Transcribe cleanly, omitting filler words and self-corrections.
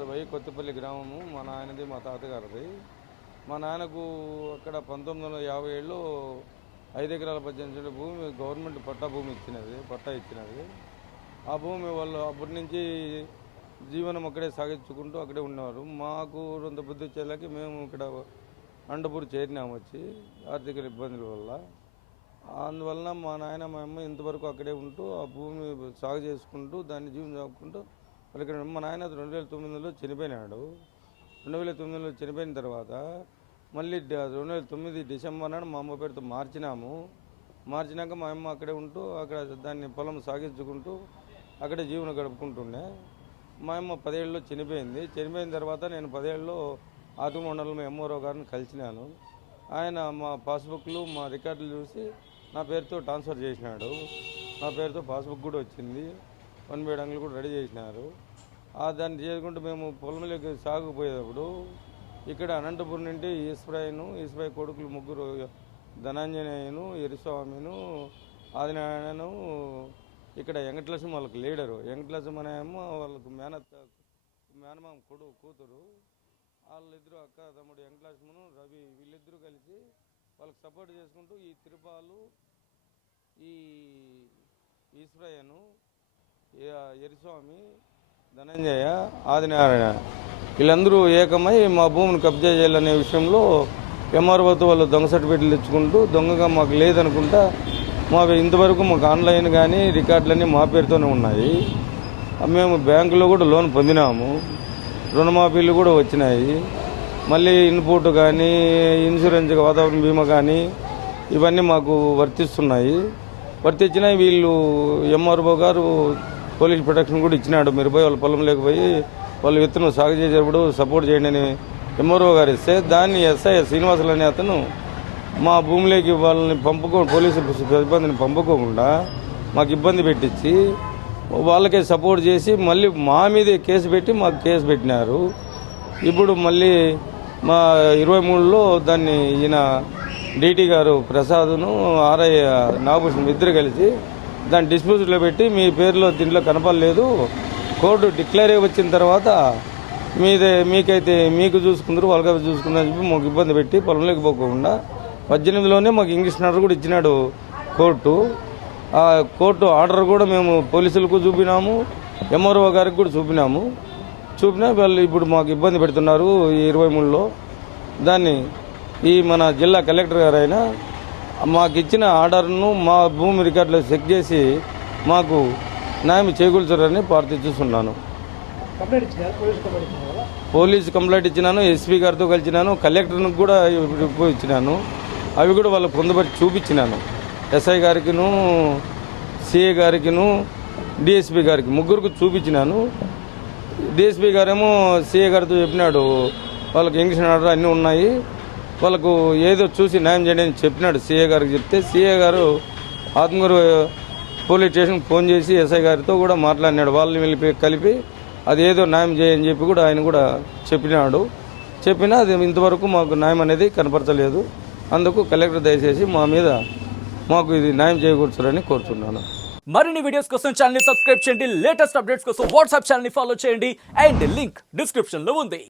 మాది వై కొత్తపల్లి గ్రామము. మా నాయనది మా తాతగారిది. మా నాన్నకు అక్కడ 1957లో 5 ఎకరాల 18 సెంట్ల భూమి గవర్నమెంట్ పట్టా ఇచ్చినది. ఆ భూమి వాళ్ళు అప్పటి నుంచి జీవనం అక్కడే సాగించుకుంటూ అక్కడే ఉన్నారు. మాకు కొంత బుద్ధి వచ్చేలాకి మేము ఇక్కడ అనంతపూర్ చేరినాము వచ్చి ఆర్థిక ఇబ్బందుల వల్ల. అందువలన మా నాయన మా అమ్మ ఇంతవరకు అక్కడే ఉంటూ ఆ భూమి సాగు చేసుకుంటూ దాన్ని జీవనం సాగుకుంటూ వాళ్ళు ఇక్కడ. మా నాయన 2009లో చనిపోయినాడు. 2009లో చనిపోయిన తర్వాత మళ్ళీ 2009 డిసెంబర్ నాడు మా అమ్మ పేరుతో మార్చినాక మా అమ్మ అక్కడే ఉంటూ అక్కడ దాన్ని పొలం సాగించుకుంటూ అక్కడే జీవనం గడుపుకుంటుండే. మా అమ్మ 10 ఏళ్ళలో చనిపోయింది. చనిపోయిన తర్వాత నేను 10 ఏళ్ళలో ఆతుమ మండలం ఎంఆర్ఓ గారిని కలిసినాను. ఆయన మా పాస్బుక్లు మా రికార్డులు చూసి నా పేరుతో ట్రాన్స్ఫర్ చేసినాడు. నా పేరుతో పాస్బుక్ కూడా వచ్చింది. 1 బేడంగులు కూడా రెడీ చేసినారు. దాన్ని చేసుకుంటూ మేము పొలంలోకి సాగుపోయేటప్పుడు ఇక్కడ అనంతపురం నుండి ఈశ్వరాయ్ కొడుకులు 3 ధనంజనేయును, ఎరిస్వామిను, ఆదినారాయణను, ఇక్కడ వెంకటలక్ష్మి వాళ్ళకి లీడరు. వెంకటలక్ష్మి అనేమో వాళ్ళకు మేనమామ కూతురు. వాళ్ళిద్దరు అక్క తమ్ముడు వెంకటలక్ష్మను రవి వీళ్ళిద్దరూ కలిసి వాళ్ళకి సపోర్ట్ చేసుకుంటూ ఈ తిరుపాలు, ఈ ఈశ్వరయ్యను, ఎరిస్వామి, ధనంజయ, ఆదినారాయణ వీళ్ళందరూ ఏకమై మా భూమిని కబ్జా చేయాలనే విషయంలో ఎంఆర్ఓతో వాళ్ళు దొంగ సర్టిఫికేట్లు తెచ్చుకుంటూ దొంగగా మాకు లేదనుకుంటా ఇంతవరకు మాకు ఆన్లైన్ కానీ రికార్డులన్నీ మా పేరుతోనే ఉన్నాయి. మేము బ్యాంకులో కూడా లోన్ పొందినాము. రుణమాఫీలు కూడా వచ్చినాయి. మళ్ళీ ఇన్పుట్ కానీ ఇన్సూరెన్స్ వాతావరణ బీమా కానీ ఇవన్నీ మాకు వర్తించినాయి. వీళ్ళు ఎంఆర్ఓ గారు పోలీస్ ప్రొటెక్షన్ కూడా ఇచ్చినాడు. మీరు పోయి వాళ్ళ పొలం లేకపోయి వాళ్ళు విత్తనం సాగు చేసేటప్పుడు సపోర్ట్ చేయండి అని ఎంఆర్ఓ గారు ఇస్తే దాన్ని ఎస్ఐ శ్రీనివాసులు అనే అతను మా భూమిలోకి వాళ్ళని పోలీసు సిబ్బందిని పంపుకోకుండా మాకు ఇబ్బంది పెట్టించి వాళ్ళకే సపోర్ట్ చేసి మళ్ళీ మా మీదే కేసు పెట్టి మాకు కేసు పెట్టినారు. ఇప్పుడు మళ్ళీ మా 23లో దాన్ని ఈయన డీటీ గారు ప్రసాద్ను ఆర్ఐ నాగభూషణం ఇద్దరు కలిసి దాన్ని డిస్ప్యూట్లో పెట్టి మీ పేరులో దీంట్లో కనపడలేదు, కోర్టు డిక్లేర్ అయ్యి వచ్చిన తర్వాత మీకైతే మీకు చూసుకుందరు వాళ్ళకైతే చూసుకుందని చెప్పి మాకు ఇబ్బంది పెట్టి పొలంలోకి పోకుండా 18లోనే మాకు ఇంగ్లీష్ ఆర్డర్ కూడా ఇచ్చినాడు కోర్టు. ఆ కోర్టు ఆర్డర్ కూడా మేము పోలీసులకు చూపినాము, ఎంఆర్ఓ గారికి కూడా చూపినా వాళ్ళు ఇప్పుడు మాకు ఇబ్బంది పెడుతున్నారు. ఈ 23లో దాన్ని మన జిల్లా కలెక్టర్ గారు అయినా మాకు ఇచ్చిన ఆర్డర్ను మా భూమి రికార్డులో చెక్ చేసి మాకు న్యాయం చేకూర్చారని ప్రార్థిస్తున్నాను. పోలీసు కంప్లైంట్ ఇచ్చినాను, ఎస్పీ గారితో కలిసినాను, కలెక్టర్కి కూడా ఇచ్చినాను. అవి కూడా వాళ్ళకు పొందుపరిచి చూపించినాను. ఎస్ఐ గారికిను, సిఐ గారికిను, డిఎస్పీ గారికి 3కు చూపించినాను. డిఎస్పీ గారేమో సిఐ గారితో చెప్పినాడు వాళ్ళకి ఇంగ్లీష్ ఆర్డర్ అన్నీ ఉన్నాయి, వాళ్ళకు ఏదో చూసి న్యాయం చేయండి అని చెప్పినాడు. సిఐ గారికి చెప్తే సిఐ గారు ఆత్మగారు పోలీస్ స్టేషన్కి ఫోన్ చేసి ఎస్ఐ గారితో కూడా మాట్లాడినాడు. వాళ్ళని వెళ్ళి కలిపి అది ఏదో న్యాయం చేయని చెప్పి కూడా ఆయన కూడా చెప్పినా అది ఇంతవరకు మాకు న్యాయం అనేది కనపరచలేదు. అందుకు కలెక్టర్ దయచేసి మాకు ఇది న్యాయం చేకూర్చాలని కోరుతున్నాను. మరిన్ని వీడియోస్ కోసం ఛానల్ ని సబ్స్క్రైబ్ చేయండి. లేటెస్ట్ అప్డేట్స్ కోసం వాట్సాప్ ఛానల్ ని ఫాలో చేయండి. అండ్ లింక్ డిస్క్రిప్షన్ లో ఉంది.